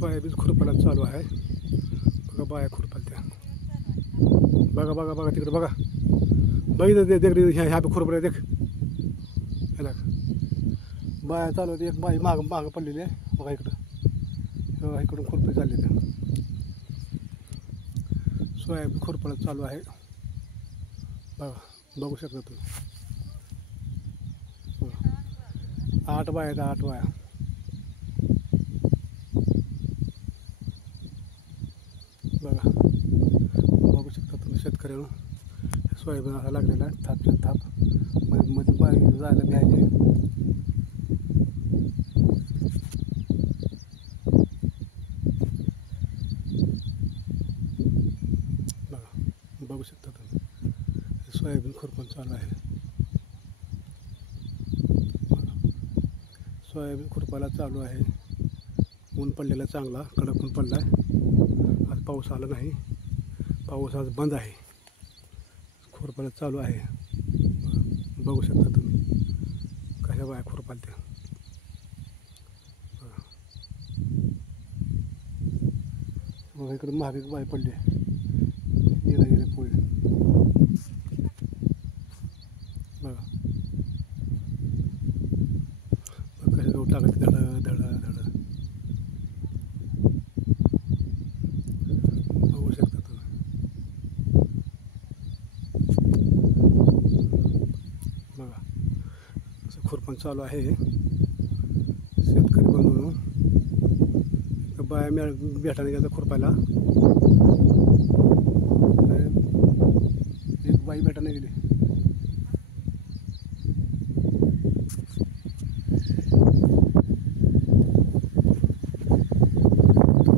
Soybean खुरपायला चालू आहे. बघा बाया खुरपायला त्या. बघा बघा बघा तिकडे बघा. बघितलं ते देख ह्या बी खुरपल्या देख. ह्याला बाया चालू होती. एक बाई मागं पडलेली आहे बघा इकडं. इकडून खुरपे चालले त्या. सोयाबीन खुरपायला चालू आहे. बघा बघू शकता तुम्ही. 8 बाया आहेत 8 बाया. बघा बघू शकता तुम्ही शेतकऱ्यांना सोयाबीन असा लागलेला आहे. थापच्या थाप मध्ये बाई जायला घ्यायचे. बघा बघू शकता तुम्ही सोयाबीन खुरपण चालू आहे. सोयाबीन खुरपायला चालू आहे. ऊन पडलेला चांगला कडक ऊन पडला आहे. आज पाऊस आला नाही. पाऊस आज बंद आहे. खुरपायला चालू आहे. बघू शकता तुम्ही कशा बाया खुरपायला त्या. बघा इकडे महाग बाय पडली आहे. येणं पोळी बघा. कशा गहू टाकत धड धड धड. बघू शकता तुम्ही. बघा असं खुरपण चालू आहे. शेतकरी बंधूंनो बाया भेटाने गेलं खुरपायला. एक बाई भेटाने गेली.